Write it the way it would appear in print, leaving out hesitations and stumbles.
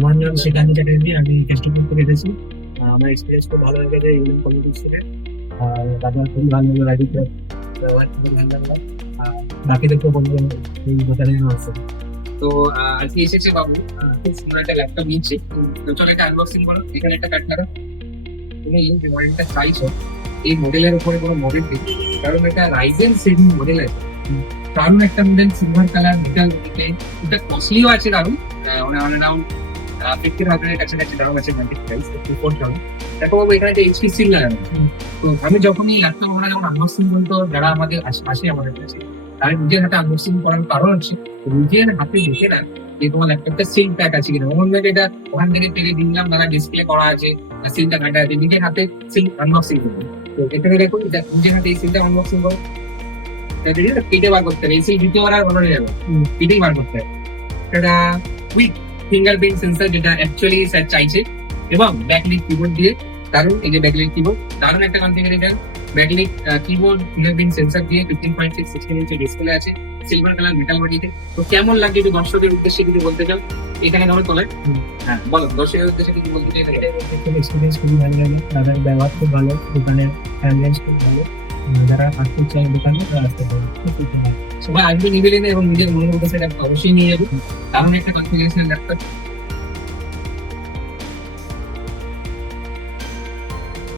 মহেন্দ্র সেখানে চ্যাটার্জি, আমি কেষ্টপুর থেকে এসেছি। আমার এক্সপিরিয়েন্স খুব ভালো হয়ে গেছে ইউনিয়ন পলিটিক্স থেকে। তারপর খুবই ভালো লাগলো রাজনীতি ব্যবহার খুব ভালো লাগলো। আর বাকিদেরকেও বলবো এই দোকানে যেন আসে। তো আজকে এসেছে বাবু, খুব সুন্দর একটা ল্যাপটপ নিচ্ছে। তো চলো একটা আনবক্সিং করো, এখানে একটা কাট করো। তুমি এই যে মডেলটা চাইছো, এই মডেলের উপরে কোনো মডেল নেই, কারণ এটা রাইজেন 7 মডেল আছে। কারণ একটা model silver colour metal display, এটা কস্টলিও আছে কারণ মানে অ্যারাউন্ড 15,000 কাছাকাছি দাম আছে, মার্কেট প্রাইস 54,000। দেখো বাবু, এখানে একটা এইচপি সিল লাগানো আছে। তো আমি যখনই ল্যাপটপ আমরা যখন আনবক্সিং বলতো, যারা আমাদের আসে আমাদের কাছে, তারা নিজের হাতে আনবক্সিং করার কারণ হচ্ছে নিজের হাতে দেখে না যে তোমার ল্যাপটপটা সিল প্যাক আছে কিনা। অন্য এটা ওখান থেকে পেরে দিলাম, তারা ডিসপ্লে করা আছে, সিলটা কাটা আছে, নিজের হাতে সিল আনবক্সিং করবে। তো এখানে দেখুন, নিজের হাতে এই সিলটা আনবক্সিং করো। কেটে বার করতে হবে, এই সিল দ্বিতীয়বার আর বানানো যাবে, কেটেই বার করতে হবে। এটা কুইক ফিঙ্গারপ্রিন্ট সেন্সর, যেটা অ্যাকচুয়ালি স্যার চাইছে, এবং ব্যাকলিট কিবোর্ড দিয়ে। কারণ এই যে ব্যাকলিট কিবোর্ড, দারুণ একটা configuration. Backlit keyboard fingerprint sensor দিয়ে 15.6 16 ইঞ্চি ডিসপ্লে আছে, সিলভার কালার মেটাল বডিতে। তো কেমন লাগছে একটু দর্শকের উদ্দেশ্যে কিছু বলতে চাও? এখানে ধরো তোলায়, হ্যাঁ বলো দর্শকের উদ্দেশ্যে কিছু বলতে চাই। এক্সপিরিয়েন্স খুবই ভালো লাগে, তাদের ব্যবহার খুব ভালো, দোকানের অ্যাম্বিয়েন্স খুব ভালো। যারা আসতে চায় দোকানে তারা আসতে পারে, সবাই আসবে নিবে নিবে এবং নিজের মনের মতো সেটা অবশ্যই নিয়ে যাবে। কারণ একটা কনফিগারেশন ল্যাপটপ